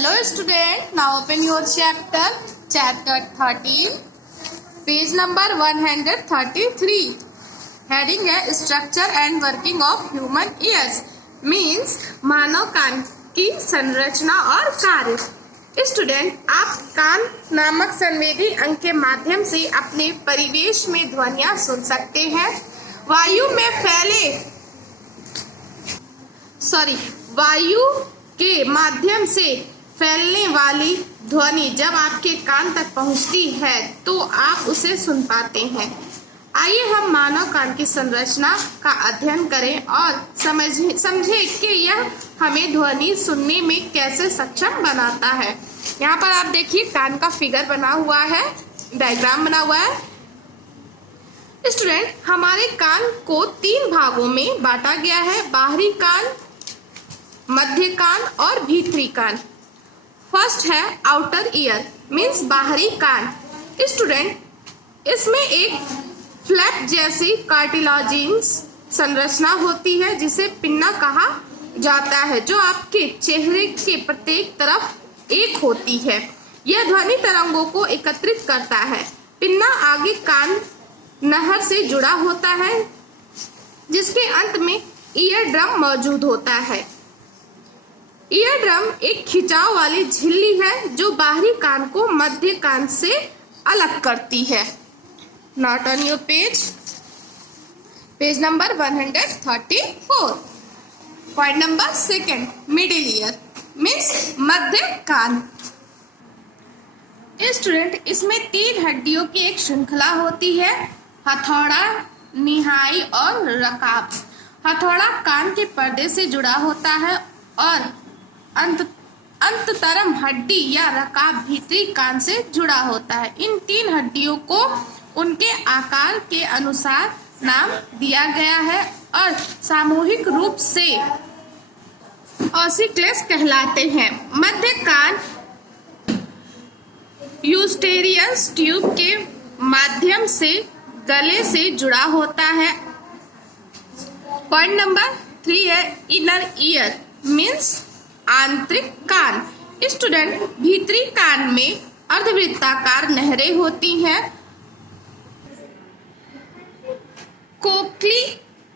Hello student, now open your chapter 13, page number 133. Heading है Structure and Working of Human Ears, means मानव कान की संरचना और कार्य। Student, आप कान नामक संवेदी अंग के माध्यम से अपने परिवेश में ध्वनियां सुन सकते हैं। वायु के माध्यम से फैलने वाली ध्वनि जब आपके कान तक पहुंचती है तो आप उसे सुन पाते हैं। आइए हम मानव कान की संरचना का अध्ययन करें और समझें कि यह हमें ध्वनि सुनने में कैसे सक्षम बनाता है। यहाँ पर आप देखिए कान का फिगर बना हुआ है, डायग्राम बना हुआ है। स्टूडेंट, हमारे कान को 3 भागों में बांटा गया है, बाहरी कान, मध्य कान और भीतरी कान। फर्स्ट है आउटर ईयर, मीन्स बाहरी कान। स्टूडेंट, इसमें एक फ्लैप जैसी कार्टिलाजिनस संरचना होती है जिसे पिन्ना कहा जाता है, जो आपके चेहरे के प्रत्येक तरफ एक होती है। यह ध्वनि तरंगों को एकत्रित करता है। पिन्ना आगे कान नहर से जुड़ा होता है जिसके अंत में ईयर ड्रम मौजूद होता है। ईयर ड्रम एक खिंचाव वाली झिल्ली है जो बाहरी कान को मध्य कान से अलग करती है। Note on your page number 134। Point number 2, middle ear means मध्य कान। स्टूडेंट, इसमें 3 हड्डियों की एक श्रृंखला होती है, हथौड़ा, निहाई और रकाब। हथौड़ा कान के पर्दे से जुड़ा होता है और अंततरम हड्डी या रकाब भीतरी कान से जुड़ा होता है। इन 3 हड्डियों को उनके आकार के अनुसार नाम दिया गया है और सामूहिक रूप से ऑसिक्लेस कहलाते हैं। मध्य कान यूस्टेरियस ट्यूब के माध्यम से गले से जुड़ा होता है। पॉइंट नंबर 3 है इनर ईयर मीन्स आंतरिक कान। स्टूडेंट, भीतरी कान में अर्धवृत्ताकार नहरें होती हैं। कोक्ली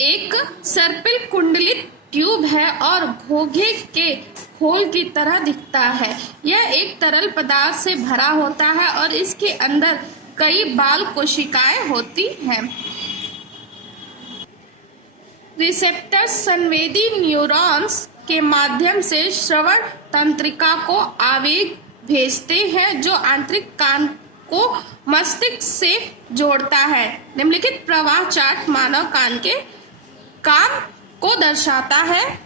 एक सर्पिल कुंडलित ट्यूब है और घोंघे के खोल की तरह दिखता है। यह एक तरल पदार्थ से भरा होता है और इसके अंदर कई बाल कोशिकाएं होती हैं। रिसेप्टर्स संवेदी न्यूरॉन्स के माध्यम से श्रवण तंत्रिका को आवेग भेजते हैं जो आंतरिक कान को मस्तिष्क से जोड़ता है। निम्नलिखित प्रवाह चार्ट मानव कान के काम को दर्शाता है।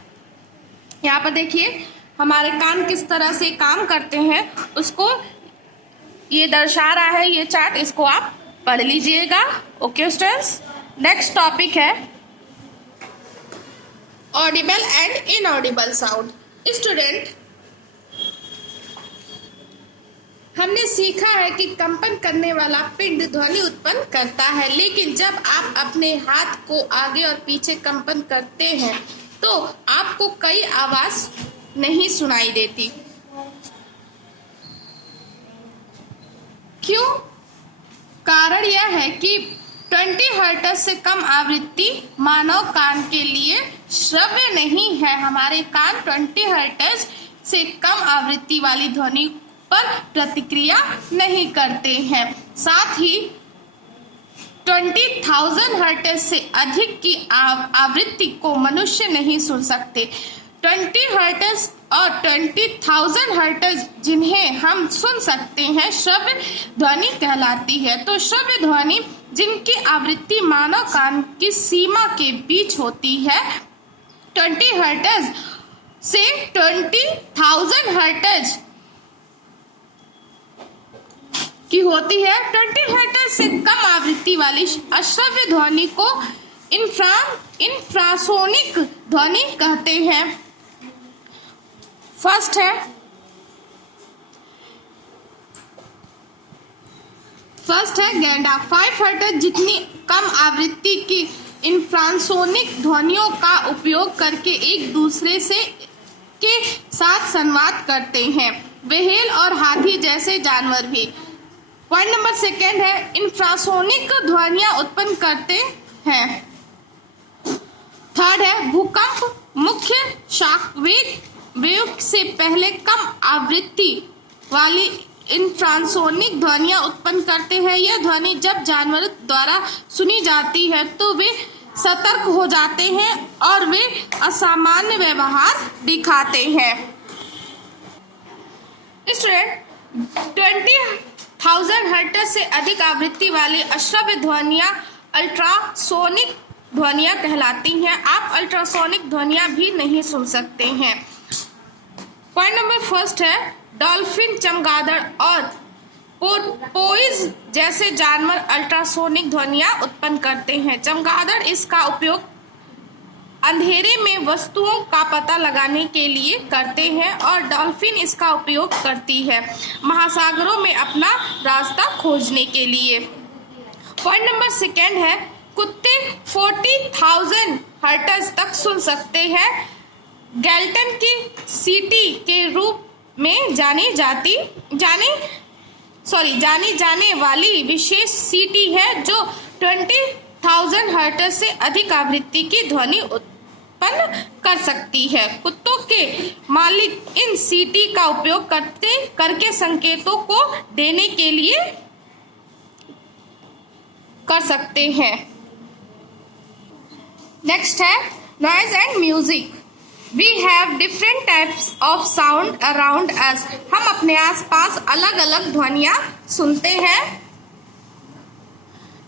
यहाँ पर देखिए हमारे कान किस तरह से काम करते हैं उसको ये दर्शा रहा है ये चार्ट, इसको आप पढ़ लीजिएगा। ओके स्टूडेंट्स, नेक्स्ट टॉपिक है Audible and inaudible sound. Student, हमने सीखा है कि कंपन करने वाला पिंड ध्वनि उत्पन्न करता है, लेकिन जब आप अपने हाथ को आगे और पीछे कंपन करते हैं तो आपको कई आवाज नहीं सुनाई देती। क्यों? कारण यह है कि 20 हर्ट्ज से कम आवृत्ति मानव कान के लिए श्रव्य नहीं है। हमारे कान 20 हर्ट्ज से कम आवृत्ति वाली ध्वनि पर प्रतिक्रिया नहीं करते हैं। साथ ही 20,000 हर्ट्ज से अधिक की आवृत्ति को मनुष्य नहीं सुन सकते। 20 हर्ट्ज और 20,000 हर्ट्ज जिन्हें हम सुन सकते हैं श्रव्य ध्वनि कहलाती है। तो श्रव्य ध्वनि जिनकी आवृत्ति मानव कान की सीमा के बीच होती है 20 हर्ट्ज से 20,000 हर्ट्ज की होती है। 20 हर्ट्ज से कम आवृत्ति वाली अश्रव्य ध्वनि को इंफ्रासोनिक ध्वनि कहते हैं। फर्स्ट है गेंडा। 5 हर्ट्ज जितनी कम आवृत्ति की इंफ्रासोनिक ध्वनियों का उपयोग करके एक दूसरे से के साथ संवाद करते हैं, व्हेल और हाथी जैसे जानवर भी। पॉइंट नंबर सेकेंड है, इंफ्रासोनिक ध्वनियां उत्पन्न करते हैं। थर्ड है, भूकंप मुख्य शॉक वेव से पहले कम आवृत्ति वाली इंफ्रासोनिक ध्वनियां उत्पन्न करते हैं। यह ध्वनि जब जानवर द्वारा सुनी जाती है तो वे सतर्क हो जाते हैं और वे असामान्य व्यवहार दिखाते हैं। स्टूडेंट, 20,000 हर्ट्ज से अधिक आवृत्ति वाली अश्रव्य ध्वनियां अल्ट्रासोनिक ध्वनियां कहलाती हैं। आप अल्ट्रासोनिक ध्वनियां भी नहीं सुन सकते हैं। पॉइंट नंबर फर्स्ट है, डॉल्फिन, चमगादड़ और पोर्पोइज जैसे जानवर अल्ट्रासोनिक ध्वनियां उत्पन्न करते हैं। चमगादड़ इसका उपयोग अंधेरे में वस्तुओं का पता लगाने के लिए करते हैं और डॉल्फिन इसका उपयोग करती है महासागरों में अपना रास्ता खोजने के लिए। पॉइंट नंबर सेकेंड है, कुत्ते 40,000 हर्ट्ज तक सुन सकते हैं। गैल्टन की सीटी के रूप में जानी जाने वाली विशेष सीटी है जो 20,000 हर्ट्ज से अधिक आवृत्ति की ध्वनि उत्पन्न कर सकती है। कुत्तों के मालिक इन सीटी का उपयोग करके संकेतों को देने के लिए कर सकते हैं। नेक्स्ट है, noise and music. We have different types of sound around us. हम अपने आसपास अलग अलग ध्वनियाँ सुनते हैं।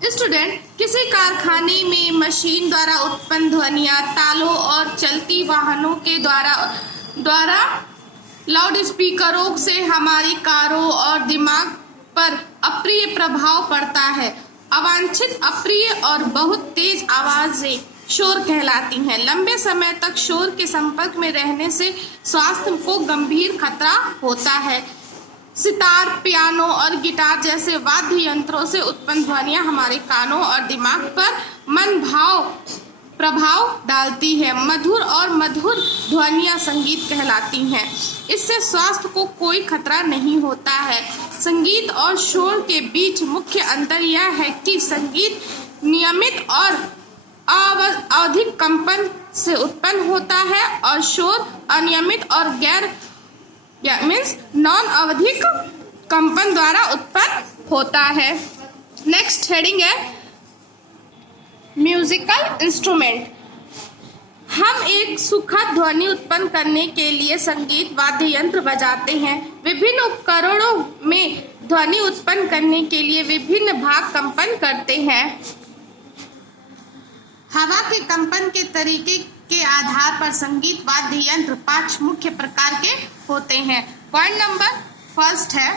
स्टूडेंट, किसी कारखाने में मशीन द्वारा उत्पन्न ध्वनियाँ तालों और चलती वाहनों के द्वारा लाउड स्पीकरों से हमारी कानों और दिमाग पर अप्रिय प्रभाव पड़ता है। अवांछित, अप्रिय और बहुत तेज आवाजें शोर कहलाती हैं। लंबे समय तक शोर के संपर्क में रहने से स्वास्थ्य को गंभीर खतरा होता है। सितार, पियानो और गिटार जैसे वाद्य यंत्रों से उत्पन्न ध्वनियां हमारे कानों और दिमाग पर मन भाव प्रभाव डालती है। मधुर और मधुर ध्वनियां संगीत कहलाती हैं। इससे स्वास्थ्य को कोई खतरा नहीं होता है। संगीत और शोर के बीच मुख्य अंतर यह है कि संगीत नियमित और आवधिक कंपन से उत्पन्न होता है और शोर अनियमित और गैर नॉन आवधिक कंपन द्वारा उत्पन्न होता है। नेक्स्ट हेडिंग है, म्यूजिकल इंस्ट्रूमेंट। हम एक सुखद ध्वनि उत्पन्न करने के लिए संगीत वाद्य यंत्र बजाते हैं। विभिन्न उपकरणों में ध्वनि उत्पन्न करने के लिए विभिन्न भाग कंपन करते हैं। हवा के कंपन के तरीके के आधार पर संगीत वाद्य यंत्र 5 मुख्य प्रकार के होते हैं। पॉइंट नंबर फर्स्ट है,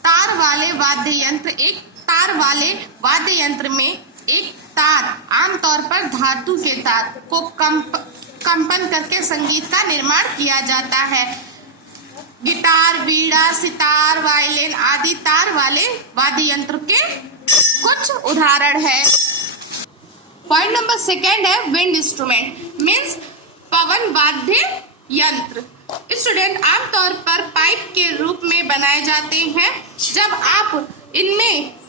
तार वाले वाद्य यंत्र। एक तार वाले वाद्य यंत्र में एक तार, आमतौर पर धातु के तार को कंपन करके संगीत का निर्माण किया जाता है। गिटार, बीड़ा, सितार, वायलिन आदि तार वाले वाद्य यंत्र के कुछ उदाहरण है। पॉइंट नंबर सेकेंड है, विंड इंस्ट्रूमेंट मीन्स पवन वाद्य यंत्र। स्टूडेंट, आमतौर पर पाइप के रूप में बनाए जाते हैं। जब आप इनमें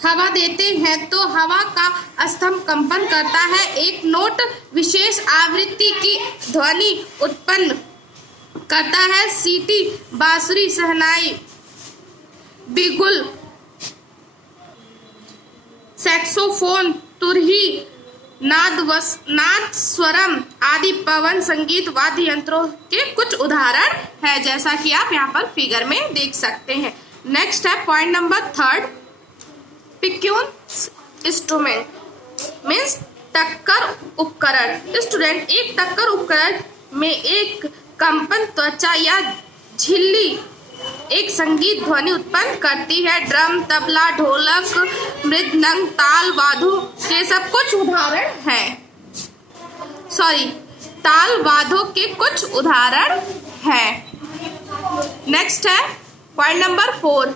हवा देते हैं तो हवा का स्तंभ कंपन करता है। एक नोट विशेष आवृत्ति की ध्वनि उत्पन्न करता है। सीटी, बांसुरी, शहनाई, बिगुल, सैक्सोफोन, तुरही, नाद स्वरम आदि पवन संगीत वाद्य यंत्रों के कुछ उदाहरण है, जैसा कि आप यहाँ पर फिगर में देख सकते हैं। नेक्स्ट है point number third, percussion instrument means टक्कर उपकरण। स्टूडेंट, एक टक्कर उपकरण में एक कंपन त्वचा या झिल्ली एक संगीत ध्वनि उत्पन्न करती है। ड्रम, तबला, ढोलक, मृदंग, ताल, वाद्यों के सब कुछ उदाहरण हैं। ताल वाद्यों के कुछ उदाहरण हैं। नेक्स्ट है point number 4,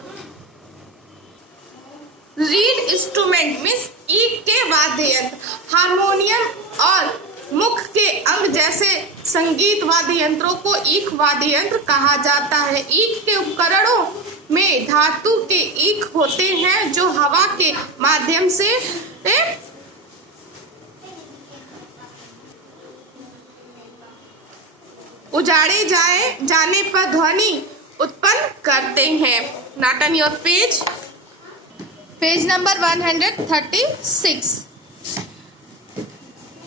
reed instrument means ईक के वाद्य यंत्र, हारमोनियम और मुख के अंग जैसे संगीत वाद्य यंत्रों को ईक वाद्य यंत्र कहा जाता है। ईक के उपकरणों में धातु के ईक होते हैं जो हवा के माध्यम से उजाड़े जाने पर ध्वनि उत्पन्न करते हैं। Not on your page number 136।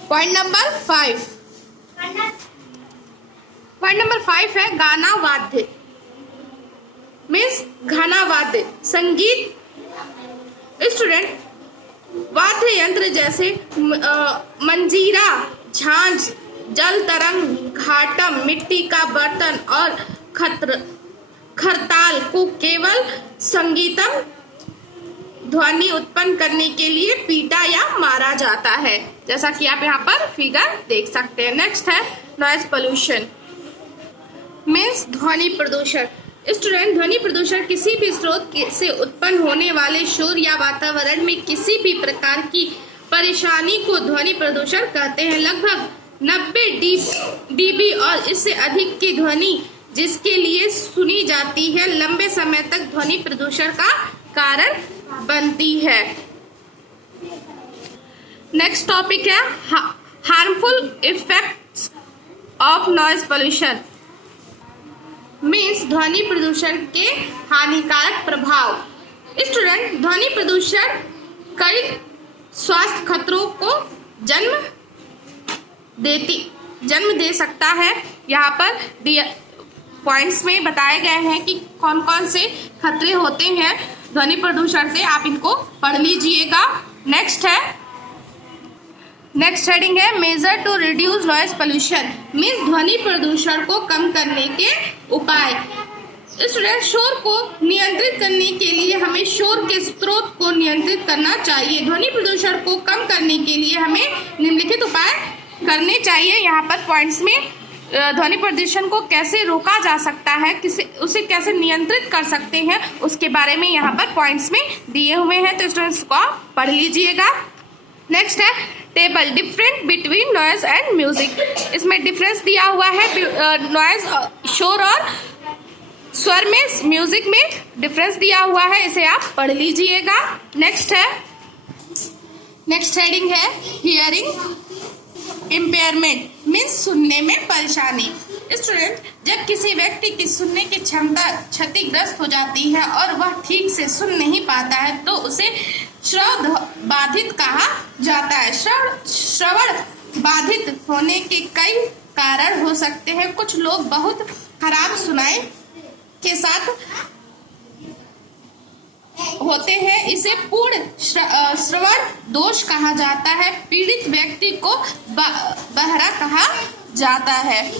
Point number 5 है गाना वाद्य, मीन्स घना वाद्य संगीत। स्टूडेंट, वाद्य यंत्र जैसे मंजीरा, झांझ, जल तरंग, घाटम, मिट्टी का बर्तन और खरताल को केवल संगीतम ध्वनि उत्पन्न करने के लिए पीटा या मारा जाता है, जैसा कि आप यहाँ पर फिगर देख सकते हैं। नेक्स्ट है नॉइज पोल्यूशन, मीन्स ध्वनि प्रदूषण। स्टूडेंट, ध्वनि प्रदूषण किसी भी स्रोत से उत्पन्न होने वाले शोर या वातावरण में किसी भी प्रकार की परेशानी को ध्वनि प्रदूषण कहते हैं। लगभग 90 dB और इससे अधिक की ध्वनि जिसके लिए सुनी जाती है लंबे समय तक ध्वनि प्रदूषण का कारण बनती है। नेक्स्ट टॉपिक है harmful effects of noise pollution, means ध्वनि प्रदूषण के हानिकारक प्रभाव। स्टूडेंट, ध्वनि प्रदूषण कई स्वास्थ्य खतरों को जन्म दे सकता है। यहाँ पर पॉइंट्स में बताए गए हैं कि कौन कौन से खतरे होते हैं ध्वनि प्रदूषण से, आप इनको पढ़ लीजिएगा। नेक्स्ट हेडिंग है measure to reduce noise pollution, means ध्वनि प्रदूषण को कम करने के उपाय। स्टूडेंट, शोर को नियंत्रित करने के लिए हमें शोर के स्रोत को नियंत्रित करना चाहिए। ध्वनि प्रदूषण को कम करने के लिए हमें निम्नलिखित उपाय करने चाहिए। यहाँ पर पॉइंट्स में ध्वनि प्रदूषण को कैसे रोका जा सकता है, उसे कैसे नियंत्रित कर सकते हैं, उसके बारे में यहाँ पर पॉइंट्स में दिए हुए हैं, तो स्टूडेंट्स को पढ़ लीजिएगा। नेक्स्ट है table different between noise and music, इसमें डिफरेंस दिया हुआ है नॉइज, शोर और स्वर में, म्यूजिक में डिफरेंस दिया हुआ है, इसे आप पढ़ लीजिएगा। नेक्स्ट हेडिंग है हियरिंग इम्पेयरमेंट, मीन्स सुनने में परेशानी। स्टूडेंट, जब किसी व्यक्ति की सुनने की क्षमता क्षतिग्रस्त हो जाती है और वह ठीक से सुन नहीं पाता है तो उसे श्रवण बाधित कहा जाता है। श्रवण बाधित होने के कई कारण हो सकते हैं। कुछ लोग बहुत खराब सुनाई के साथ होते हैं, इसे पूर्ण श्रवण दोष कहा जाता है। पीड़ित व्यक्ति को बहरा कहा जाता है।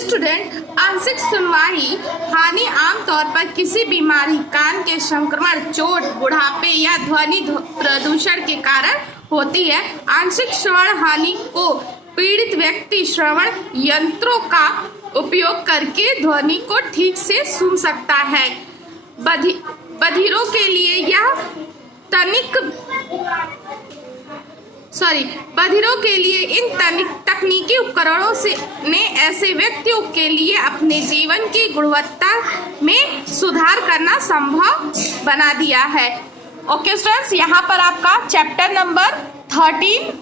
स्टूडेंट, आंशिक सुनवाई हानि आमतौर पर किसी बीमारी, कान के संक्रमण, चोट, बुढ़ापे या ध्वनि प्रदूषण के कारण होती है। आंशिक श्रवण हानि को पीड़ित व्यक्ति श्रवण यंत्रों का उपयोग करके ध्वनि को ठीक से सुन सकता है। बधिरों के लिए इन तकनीकी उपकरणों ने ऐसे व्यक्तियों के लिए अपने जीवन की गुणवत्ता में सुधार करना संभव बना दिया है। ओके स्टूडेंट्स, यहाँ पर आपका चैप्टर नंबर 13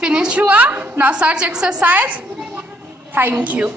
फिनिश हुआ। Now search exercise. Thank you.